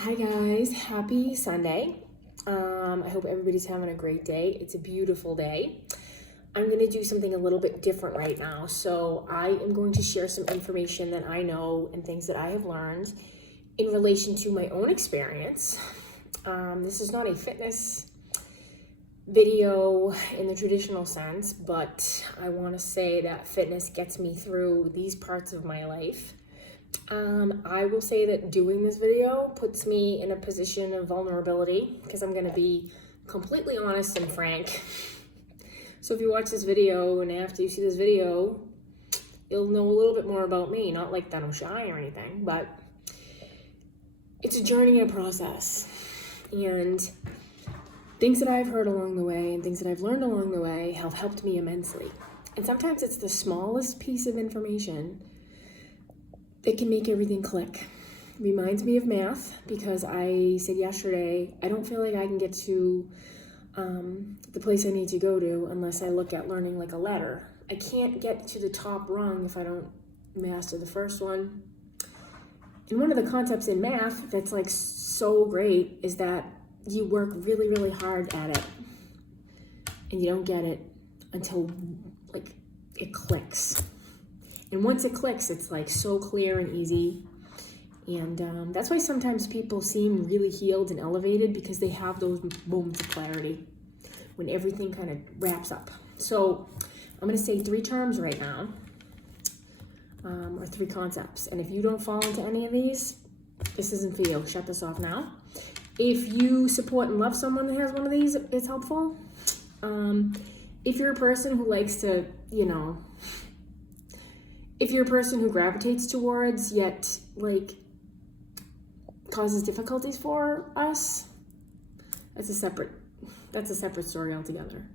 Hi guys, happy Sunday. I hope everybody's having a great day. It's a beautiful day. I'm going to do something a little bit different right now. So I am going to share some information that I know and things that I have learned in relation to my own experience. This is not a fitness video in the traditional sense, but I want to say that fitness gets me through these parts of my life. I will say that doing this video puts me in a position of vulnerability because I'm going to be completely honest and frank. So if you watch this video and after you see this video, you'll know a little bit more about me. Not like that I'm shy or anything, but it's a journey and a process. And things that I've heard along the way and things that I've learned along the way have helped me immensely. And sometimes it's the smallest piece of information that can make everything click. Reminds me of math because I said yesterday, I don't feel like I can get to the place I need to go to unless I look at learning like a ladder. I can't get to the top rung if I don't master the first one. And one of the concepts in math that's like so great is that you work really, really hard at it and you don't get it until like it clicks. And once it clicks, it's like so clear and easy. And that's why sometimes people seem really healed and elevated because they have those moments of clarity when everything kind of wraps up. So I'm going to say 3 terms right now, or 3 concepts. And if you don't fall into any of these, this isn't for you. Shut this off now. If you support and love someone that has one of these, it's helpful. If you're a person who likes to, if you're a person who gravitates towards yet like causes difficulties for us, that's a separate story altogether.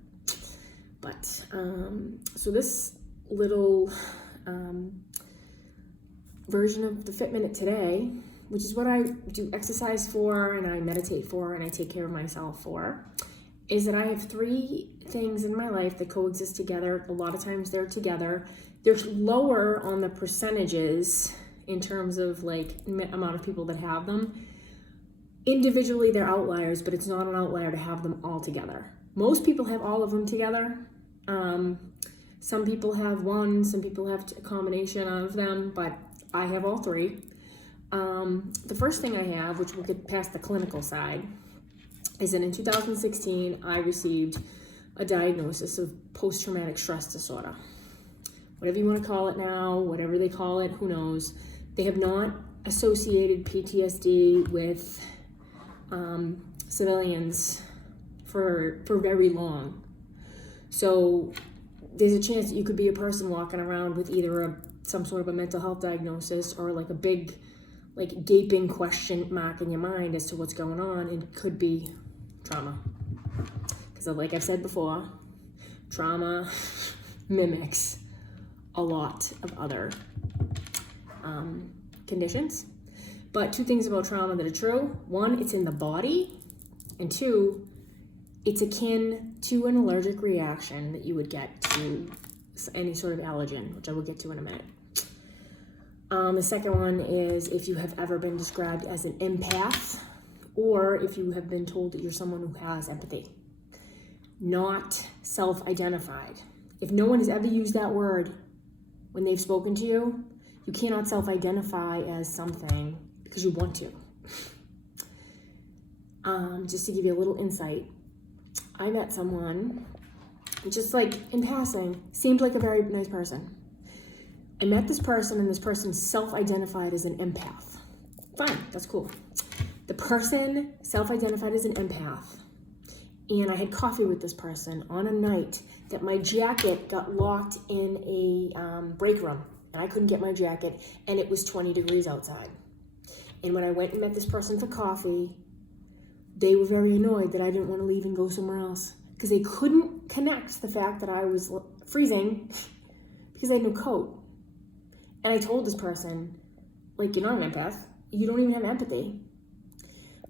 But so this little version of the Fit Minute today, which is what I do exercise for and I meditate for and I take care of myself for, is that I have 3 things in my life that coexist together. A lot of times they're together. They're lower on the percentages in terms of like amount of people that have them. Individually, they're outliers, but it's not an outlier to have them all together. Most people have all of them together. Some people have one, some people have a combination of them, but I have all 3. The first thing I have, which we'll get past the clinical side, is that in 2016, I received a diagnosis of post-traumatic stress disorder. Whatever you want to call it now, whatever they call it, who knows. They have not associated PTSD with civilians for very long. So there's a chance that you could be a person walking around with either some sort of a mental health diagnosis or like a big like gaping question mark in your mind as to what's going on, and it could be trauma. Because like I've said before, trauma mimics a lot of other conditions. But 2 things about trauma that are true. 1, it's in the body. And 2, it's akin to an allergic reaction that you would get to any sort of allergen, which I will get to in a minute. The second one is if you have ever been described as an empath, or if you have been told that you're someone who has empathy. Not self-identified. If no one has ever used that word when they've spoken to you, you cannot self-identify as something because you want to. Just to give you a little insight, I met someone, just like in passing, seemed like a very nice person. I met this person and this person self-identified as an empath. Fine, that's cool. The person self-identified as an empath, and I had coffee with this person on a night that my jacket got locked in a break room, and I couldn't get my jacket, and it was 20 degrees outside. And when I went and met this person for coffee, they were very annoyed that I didn't want to leave and go somewhere else because they couldn't connect the fact that I was freezing because I had no coat. And I told this person, like, you're not an empath. You don't even have empathy.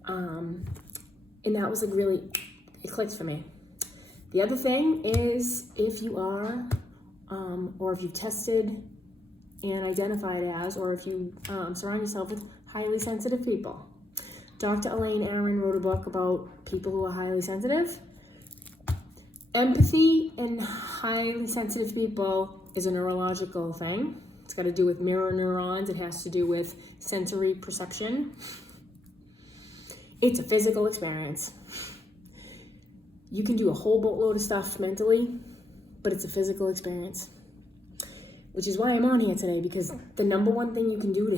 And that was like really, it clicked for me. The other thing is if you are, or if you've tested and identified as, or if you surround yourself with highly sensitive people, Dr. Elaine Aron wrote a book about people who are highly sensitive. Empathy in highly sensitive people is a neurological thing. It's got to do with mirror neurons. It has to do with sensory perception. It's a physical experience. You can do a whole boatload of stuff mentally, but it's a physical experience. Which is why I'm on here today, because the number one thing you can do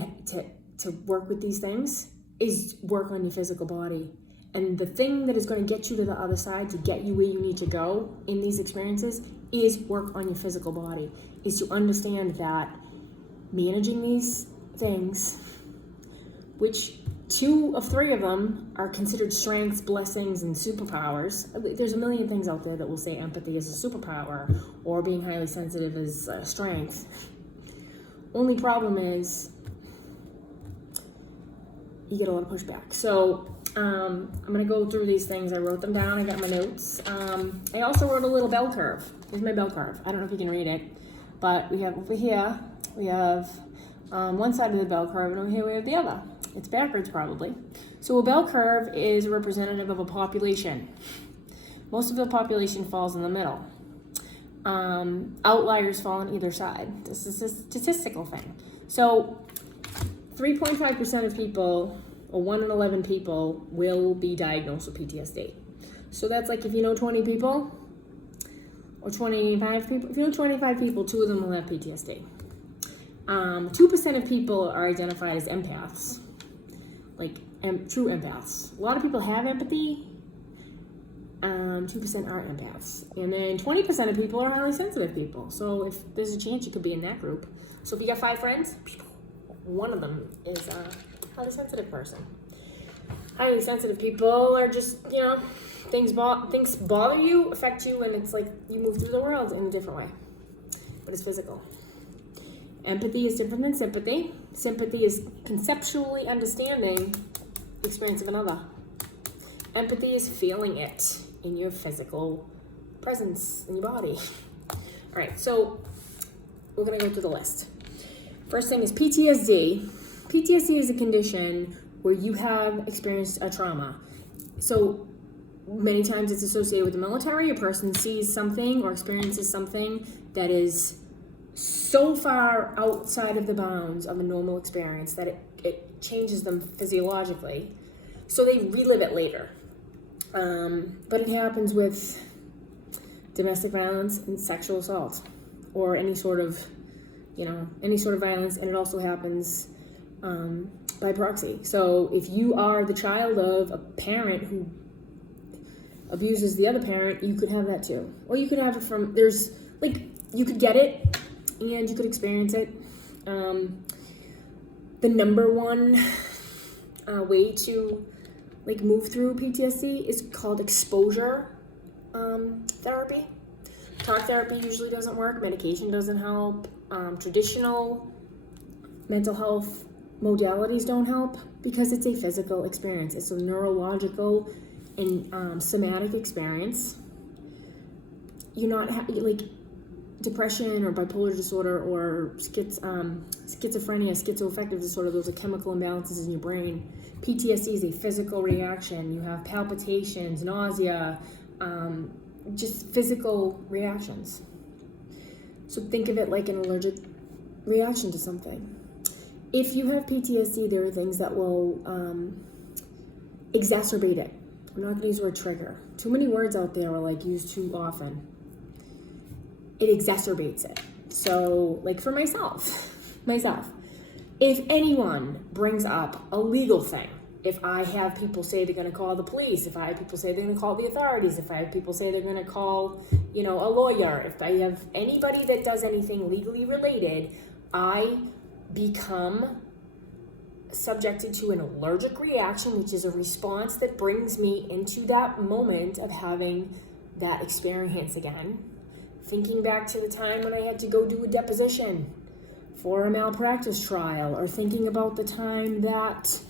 to work with these things is work on your physical body. And the thing that is going to get you to the other side, to get you where you need to go in these experiences, is work on your physical body. Is to understand that managing these things, which 2 of 3 of them are considered strengths, blessings, and superpowers. There's a million things out there that will say empathy is a superpower or being highly sensitive is a strength. Only problem is you get a lot of pushback. So I'm going to go through these things. I wrote them down. I got my notes. I also wrote a little bell curve. Here's my bell curve. I don't know if you can read it, but we have over here, we have one side of the bell curve, and over here we have the other. It's backwards probably. So a bell curve is representative of a population. Most of the population falls in the middle. Outliers fall on either side. This is a statistical thing. So 3.5% of people, or 1 in 11 people, will be diagnosed with PTSD. So that's like if you know 20 people, or 25 people, if you know 25 people, 2 of them will have PTSD. 2% of people are identified as empaths, like true empaths. A lot of people have empathy. 2% are empaths. And then 20% of people are highly sensitive people. So if there's a chance you could be in that group. So if you got 5 friends, 1 of them is a highly sensitive person. Highly sensitive people are just, things bother you, affect you, and it's like you move through the world in a different way. But it's physical. Empathy is different than sympathy. Sympathy is conceptually understanding the experience of another. Empathy is feeling it in your physical presence, in your body. All right, so we're going to go through the list. First thing is PTSD. PTSD is a condition where you have experienced a trauma. So many times it's associated with the military. A person sees something or experiences something that is so far outside of the bounds of a normal experience that it changes them physiologically. So they relive it later. But it happens with domestic violence and sexual assault, or any sort of violence, and it also happens by proxy. So if you are the child of a parent who abuses the other parent, you could have that too. Or you could have it from, you could get it and you could experience it. The number one way to move through PTSD is called exposure therapy. Talk therapy usually doesn't work. Medication doesn't help. Traditional mental health modalities don't help because it's a physical experience. It's a neurological and somatic experience. You're not depression or bipolar disorder or schizophrenia, schizoaffective disorder. Those are chemical imbalances in your brain. PTSD is a physical reaction. You have palpitations, nausea, just physical reactions. So think of it like an allergic reaction to something. If you have PTSD, there are things that will exacerbate it. I'm not going to use the word trigger. Too many words out there are used too often. It exacerbates it. So for myself, if anyone brings up a legal thing, if I have people say they're going to call the police, if I have people say they're going to call the authorities, if I have people say they're going to call, a lawyer, if I have anybody that does anything legally related, I become subjected to an allergic reaction, which is a response that brings me into that moment of having that experience again. Thinking back to the time when I had to go do a deposition for a malpractice trial, or thinking about the time that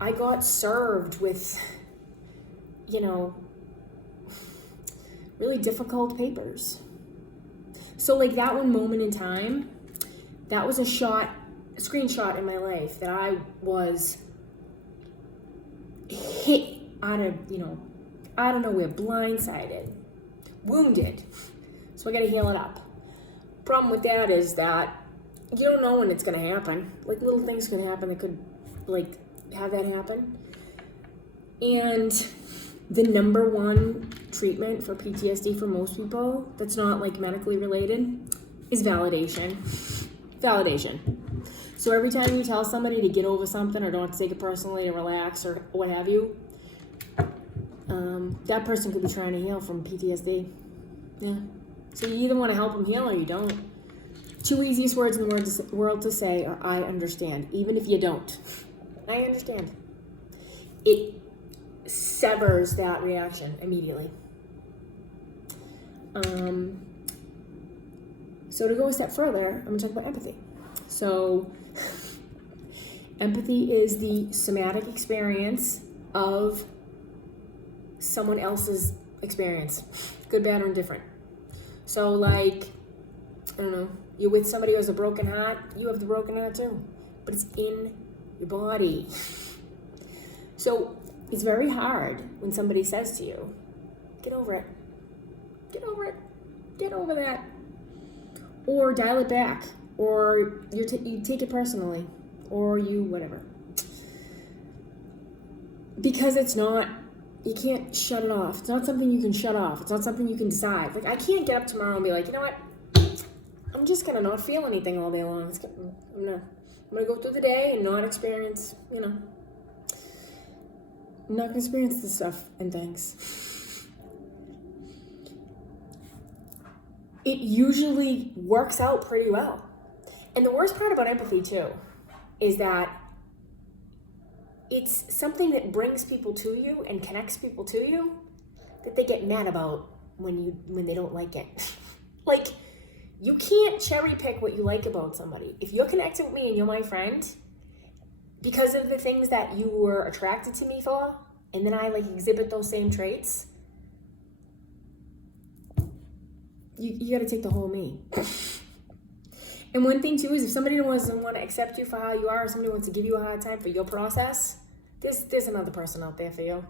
I got served with, really difficult papers. So that one moment in time, that was a screenshot in my life that I was hit out of nowhere, blindsided, wounded. So I got to heal it up. Problem with that is that you don't know when it's going to happen. Like, little things can happen that could, like, have that happen. And the number one treatment for PTSD for most people that's not, like, medically related is validation. Validation. So every time you tell somebody to get over something or don't take it personally, to relax or what have you, that person could be trying to heal from PTSD. Yeah. So you either want to help them heal or you don't. Two easiest words in the world to say are I understand, even if you don't. I understand. It severs that reaction immediately. So to go a step further, I'm going to talk about empathy. So empathy is the somatic experience of someone else's experience, good, bad, or indifferent. So, like, I don't know, you're with somebody who has a broken heart, you have the broken heart too, but it's in your body. So it's very hard when somebody says to you, get over it, get over it, get over that, or dial it back, or you take it personally, or you whatever. Because it's not, you can't shut it off. It's not something you can shut off. It's not something you can decide. Like, I can't get up tomorrow and be like, you know what? I'm just gonna not feel anything all day long. I'm gonna go through the day and not experience, I'm not gonna experience this stuff and things. It usually works out pretty well. And the worst part about empathy too is that it's something that brings people to you and connects people to you that they get mad about when they don't like it. Like, you can't cherry pick what you like about somebody. If you're connected with me and you're my friend, because of the things that you were attracted to me for, and then I, like, exhibit those same traits, you got to take the whole me. And one thing too is, if somebody doesn't want to accept you for how you are, or somebody wants to give you a hard time for your process, there's another person out there for you.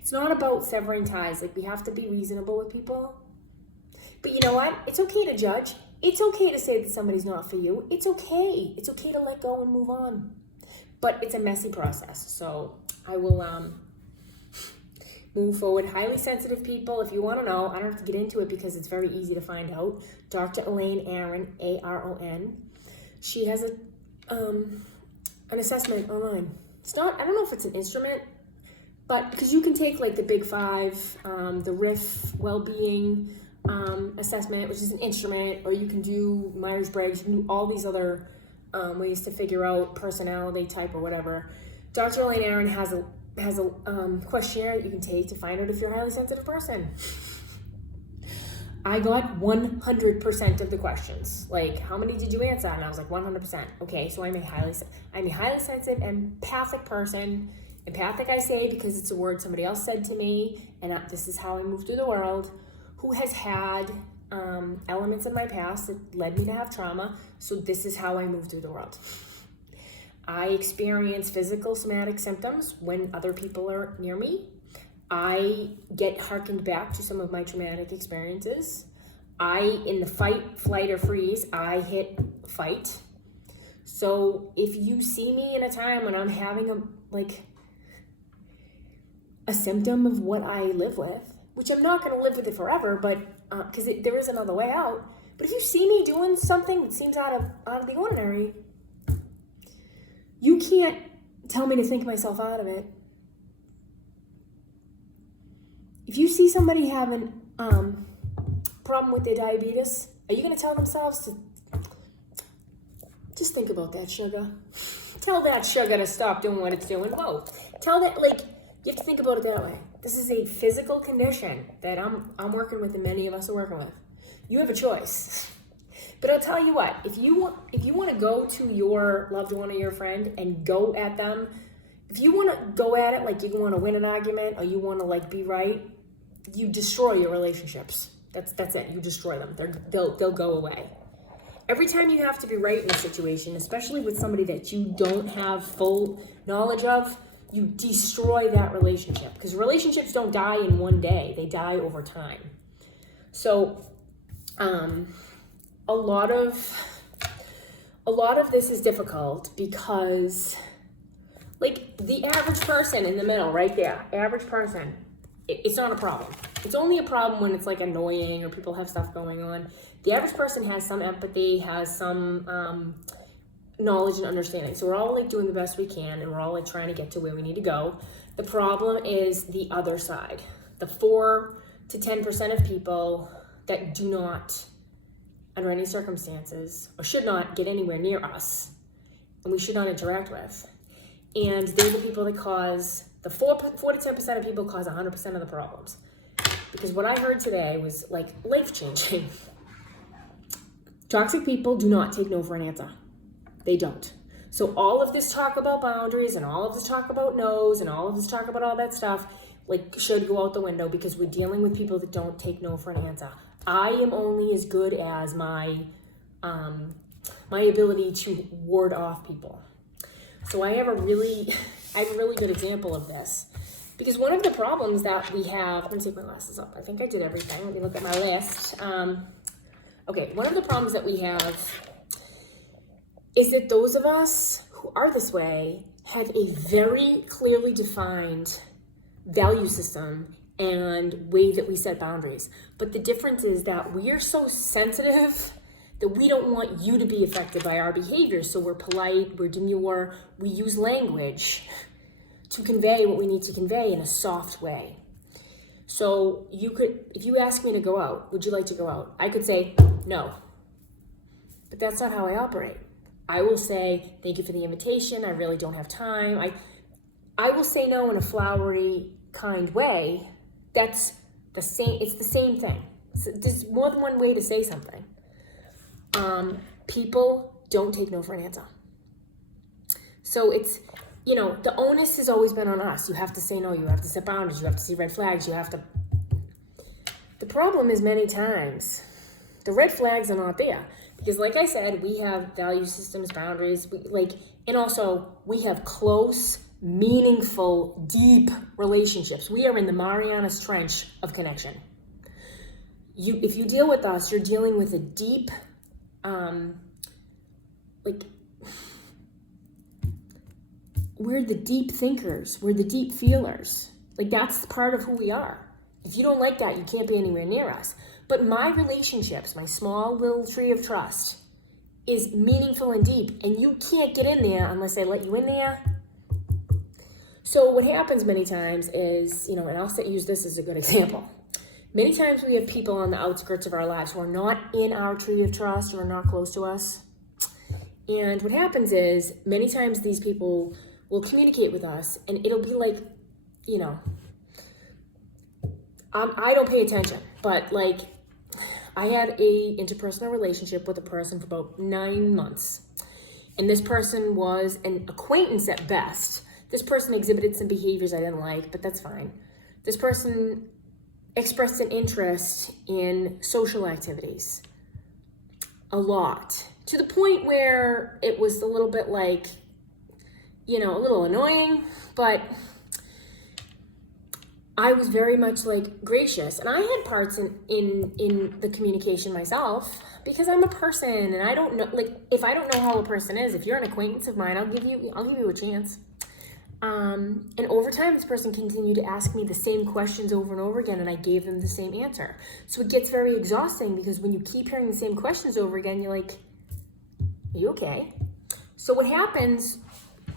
It's not about severing ties. Like, we have to be reasonable with people. But you know what? It's okay to judge. It's okay to say that somebody's not for you. It's okay. It's okay to let go and move on. But it's a messy process. So I will move forward. Highly sensitive people, if you want to know, I don't have to get into it because it's very easy to find out. Dr. Elaine Aron, A-R-O-N. She has an assessment online. It's not, I don't know if it's an instrument, but because you can take, like, the Big Five, the RIF well-being assessment, which is an instrument, or you can do Myers-Briggs, you can do all these other ways to figure out personality type or whatever. Dr. Elaine Aron has a questionnaire that you can take to find out if you're a highly sensitive person. I got 100% of the questions. Like, how many did you answer? And I was like, 100%. Okay, so I'm a highly sensitive, empathic person. Empathic, I say, because it's a word somebody else said to me, and this is how I move through the world. Who has had elements in my past that led me to have trauma, so this is how I move through the world. I experience physical somatic symptoms when other people are near me. I get harkened back to some of my traumatic experiences. In the fight, flight, or freeze, I hit fight. So if you see me in a time when I'm having a symptom of what I live with, which I'm not going to live with it forever, but because there is another way out. But if you see me doing something that seems out of the ordinary, you can't tell me to think myself out of it. If you see somebody having problem with their diabetes, are you going to tell themselves to just think about that sugar? Tell that sugar to stop doing what it's doing. Whoa. Tell that, like, you have to think about it that way. This is a physical condition that I'm working with, and many of us are working with. You have a choice. But I'll tell you what, if you want to go to your loved one or your friend and go at them, if you want to go at it like you want to win an argument or you want to, like, be right, you destroy your relationships. That's it. You destroy them. They'll go away. Every time you have to be right in a situation, especially with somebody that you don't have full knowledge of, you destroy that relationship, because relationships don't die in one day, they die over time. So a lot of this is difficult because, like, the average person in the middle right there, average person, it's not a problem. It's only a problem when it's like annoying or people have stuff going on. The average person has some empathy, has some knowledge and understanding. So we're all like doing the best we can, and we're all like trying to get to where we need to go. The problem is the other side, the 4 to 10% of people that do not, under any circumstances, or should not get anywhere near us, and we should not interact with. And they're the people that cause, the 4 to 10% of people cause 100% of the problems. Because what I heard today was like life-changing. Toxic people do not take no for an answer. They don't. So all of this talk about boundaries and all of this talk about no's and all of this talk about all that stuff, like, should go out the window, because we're dealing with people that don't take no for an answer. I am only as good as my ability to ward off people. So I have a really good example of this. Because one of the problems that we have, let me take my glasses up. I think I did everything. Let me look at my list. Okay, one of the problems that we have is that those of us who are this way have a very clearly defined value system and way that we set boundaries. But the difference is that we are so sensitive that we don't want you to be affected by our behavior. So we're polite, we're demure, we use language to convey what we need to convey in a soft way. So you could, if you ask me to go out, would you like to go out? I could say no. But that's not how I operate. I will say, thank you for the invitation, I really don't have time. I will say no in a flowery, kind way. That's the same, it's the same thing. So there's more than one way to say something. People don't take no for an answer. So it's, you know, the onus has always been on us. You have to say no, you have to set boundaries, you have to see red flags, you have to. The problem is many times the red flags are not there. Because like I said, we have value systems, boundaries, and also we have close, meaningful, deep relationships. We are in the Marianas Trench of connection. If you deal with us, you're dealing with a deep, we're the deep thinkers, we're the deep feelers. Like, that's part of who we are. If you don't like that, you can't be anywhere near us. But my relationships, my small little tree of trust, is meaningful and deep, and you can't get in there unless I let you in there. So what happens many times is, and I'll use this as a good example. Many times we have people on the outskirts of our lives who are not in our tree of trust or are not close to us. And what happens is, many times these people will communicate with us, and it'll be like, I don't pay attention, but like, I had a interpersonal relationship with a person for about 9 months. And this person was an acquaintance at best. This person exhibited some behaviors I didn't like, but that's fine. This person expressed an interest in social activities a lot, to the point where it was a little bit like, a little annoying, but I was very much like gracious, and I had parts in the communication myself, because I'm a person and I don't know, if I don't know how a person is, if you're an acquaintance of mine, I'll give you a chance. And over time, this person continued to ask me the same questions over and over again, and I gave them the same answer. So it gets very exhausting, because when you keep hearing the same questions over again, you're like, are you okay? So what happened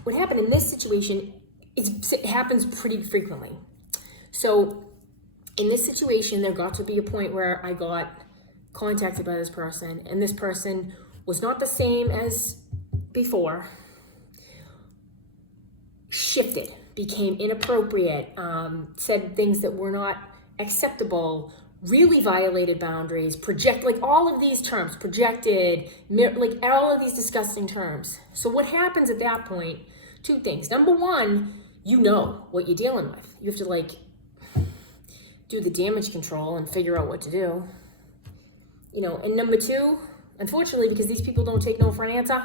in this situation it happens pretty frequently. So in this situation, there got to be a point where I got contacted by this person, and this person was not the same as before, shifted, became inappropriate, said things that were not acceptable, really violated boundaries, all of these terms, projected, all of these disgusting terms. So what happens at that point? 2 things. Number one, you know what you're dealing with. You have to do the damage control and figure out what to do. And number 2, unfortunately, because these people don't take no for an answer,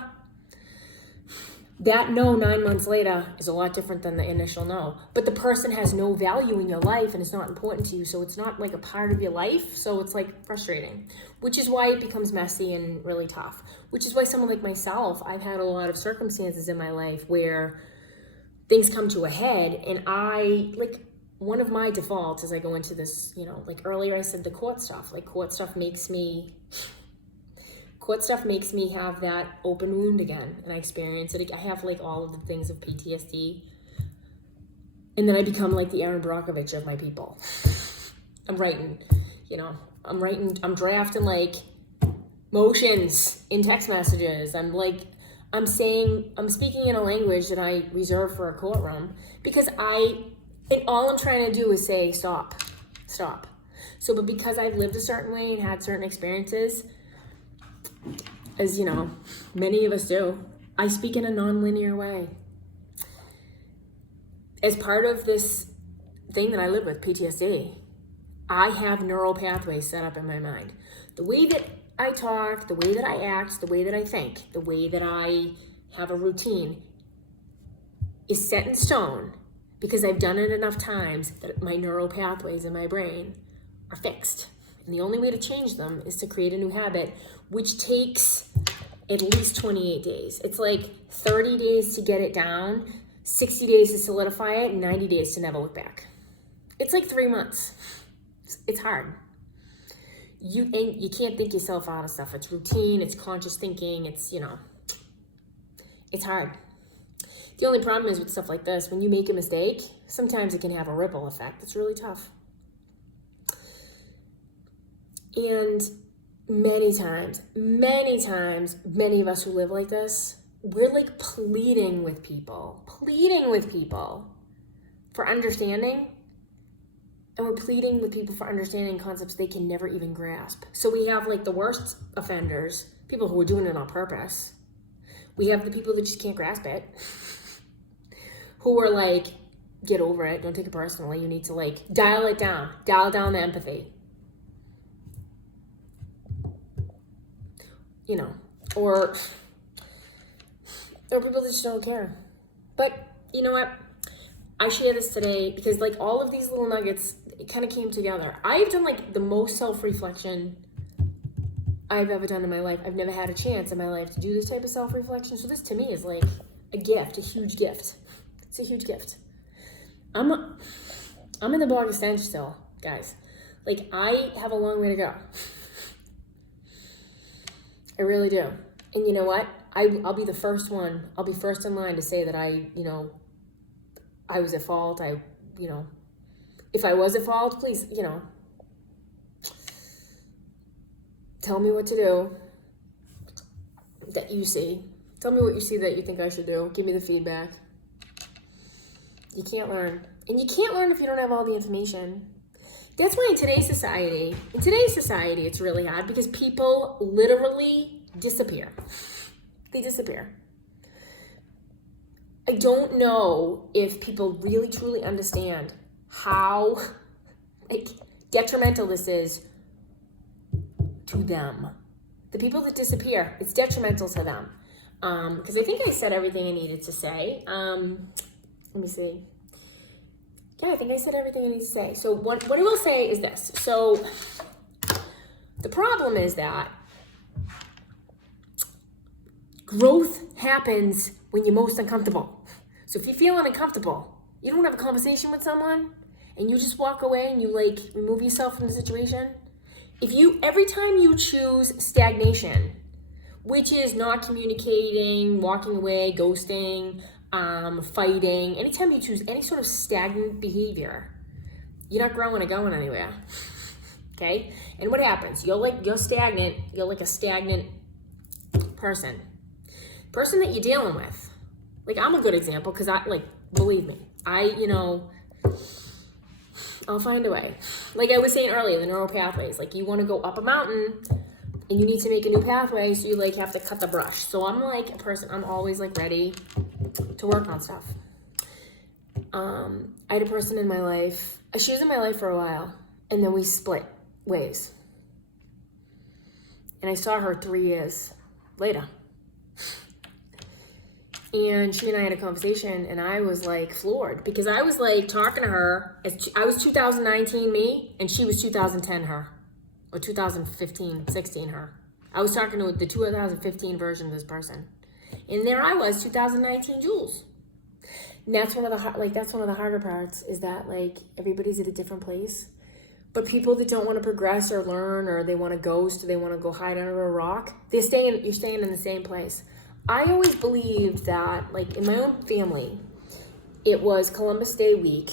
that no 9 months later is a lot different than the initial no. But the person has no value in your life and it's not important to you. So it's not like a part of your life. So it's like frustrating, which is why it becomes messy and really tough, which is why someone like myself, I've had a lot of circumstances in my life where things come to a head, and one of my defaults as I go into this, like earlier I said, the court stuff makes me have that open wound again, and I experience it. I have like all of the things of PTSD, and then I become like the Aaron Brockovich of my people. I'm drafting like motions in text messages. I'm speaking in a language that I reserve for a courtroom because all I'm trying to do is say, stop. But because I've lived a certain way and had certain experiences, as many of us do, I speak in a non-linear way. As part of this thing that I live with, PTSD, I have neural pathways set up in my mind. The way that I talk, the way that I act, the way that I think, the way that I have a routine is set in stone because I've done it enough times that my neural pathways in my brain are fixed. And the only way to change them is to create a new habit, which takes at least 28 days. It's like 30 days to get it down, 60 days to solidify it, and 90 days to never look back. It's like 3 months. It's hard. You can't think yourself out of stuff. It's routine, it's conscious thinking, it's hard. The only problem is with stuff like this, when you make a mistake, sometimes it can have a ripple effect. It's really tough. And many times, many of us who live like this, we're like pleading with people for understanding. And we're pleading with people for understanding concepts they can never even grasp. So we have like the worst offenders, people who are doing it on purpose. We have the people that just can't grasp it, who are like, get over it, don't take it personally. You need to like dial down the empathy. Or people that just don't care. But you know what? I share this today because like all of these little nuggets, it kind of came together. I've done like the most self-reflection I've ever done in my life. I've never had a chance in my life to do this type of self-reflection. So this to me is like a gift, a huge gift. It's a huge gift. I'm in the bog of stench still, guys. Like I have a long way to go. I really do. And you know what? I'll be the first one. I'll be first in line to say that I was at fault. If I was at fault, please, tell me what to do that you see. Tell me what you see that you think I should do. Give me the feedback. You can't learn. And you can't learn if you don't have all the information. That's why in today's society, it's really hard because people literally disappear. They disappear. I don't know if people really truly understand how detrimental this is to them. The people that disappear, it's detrimental to them. Because I think I said everything I needed to say. Let me see. Yeah, I think I said everything I need to say. So what I will say is this. So the problem is that growth happens when you're most uncomfortable. So if you're feeling uncomfortable, you don't have a conversation with someone and you just walk away and you like remove yourself from the situation. Every time you choose stagnation, which is not communicating, walking away, ghosting, fighting, anytime you choose any sort of stagnant behavior, you're not growing or going anywhere. Okay? And what happens? You're stagnant. You're like a stagnant person that you're dealing with. Like, I'm a good example because believe me, I'll find a way. Like I was saying earlier, the neural pathways, like you want to go up a mountain and you need to make a new pathway, so you like have to cut the brush. So I'm like a person, I'm always like ready to work on stuff. I had a person in my life, she was in my life for a while, and then we split ways. And I saw her 3 years later. And she and I had a conversation, and I was like floored because I was like talking to her as I was 2019 me, and she was 2010 her, or 2015, 16 her. I was talking to the 2015 version of this person, and there I was, 2019 Jules. And that's one of the harder parts, is that like everybody's at a different place. But people that don't want to progress or learn, or they want to ghost, or they want to go hide under a rock, you're staying in the same place. I always believed that, like in my own family, it was Columbus Day week,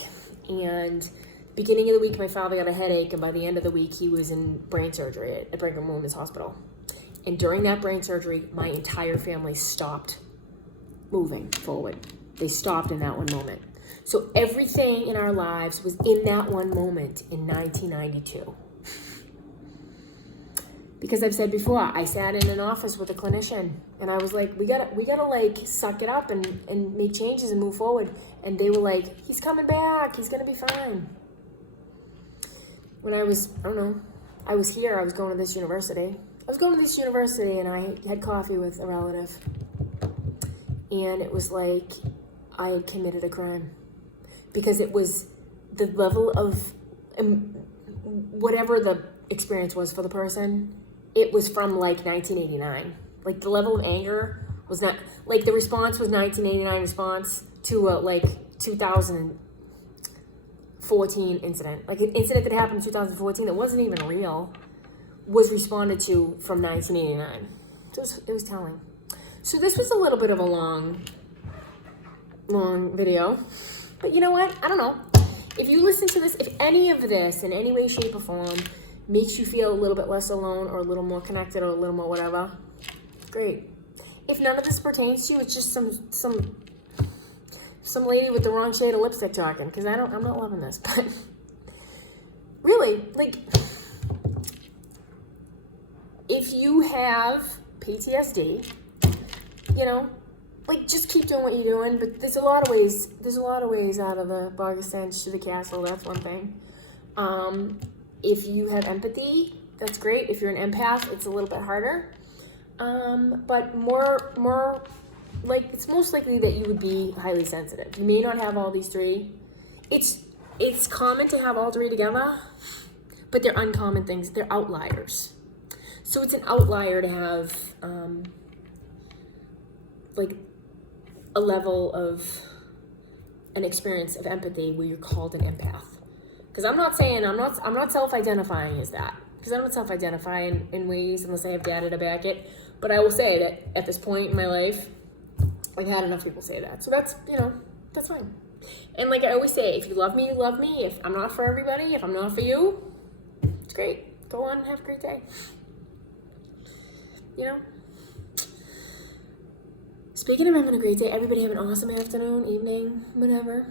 and beginning of the week, my father got a headache, and by the end of the week, he was in brain surgery at Brigham and Women's Hospital. And during that brain surgery, my entire family stopped moving forward. They stopped in that one moment. So everything in our lives was in that one moment in 1992. Because I've said before, I sat in an office with a clinician, and I was like, we gotta like suck it up and make changes and move forward. And they were like, he's coming back, he's gonna be fine. When I was going to this university. And I had coffee with a relative. And it was like I had committed a crime. Because it was the level of, whatever the experience was for the person, it was from like 1989. Like the level of anger was not, like the response was 1989 response to a like 2014 incident. Like an incident that happened in 2014 that wasn't even real was responded to from 1989. So it was telling. So this was a little bit of a long video. But you know what? I don't know. If you listen to this, if any of this in any way, shape, or form makes you feel a little bit less alone, or a little more connected, or a little more whatever, great. If none of this pertains to you, it's just some lady with the wrong shade of lipstick talking, because I'm not loving this. But really, like, if you have PTSD, you know, like, just keep doing what you're doing. But there's a lot of ways out of the bog of stench to the castle. That's one thing. If you have empathy, that's great. If you're an empath, it's a little bit harder. But more like, it's most likely that you would be highly sensitive. You may not have all these three. It's common to have all three together, but they're uncommon things. They're outliers. So it's an outlier to have like a level of an experience of empathy where you're called an empath. Because I'm not self-identifying as that. Because I don't self-identify in ways unless I have data to back it. But I will say that at this point in my life, I've had enough people say that. So that's fine. And like I always say, if you love me, you love me. If I'm not for everybody, if I'm not for you, it's great. Go on and have a great day. You know? Speaking of having a great day, everybody have an awesome afternoon, evening, whatever.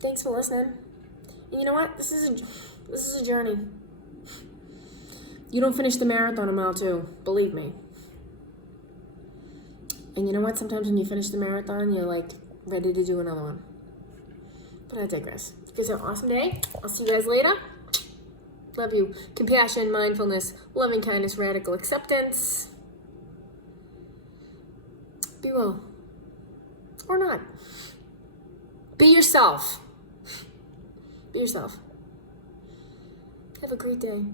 Thanks for listening. And you know what? This is a journey. You don't finish the marathon in mile 2, believe me. And you know what? Sometimes when you finish the marathon, you're like ready to do another one. But I digress. You guys have an awesome day. I'll see you guys later. Love you. Compassion, mindfulness, loving kindness, radical acceptance. Be well. Or not. Be yourself. Be yourself. Have a great day.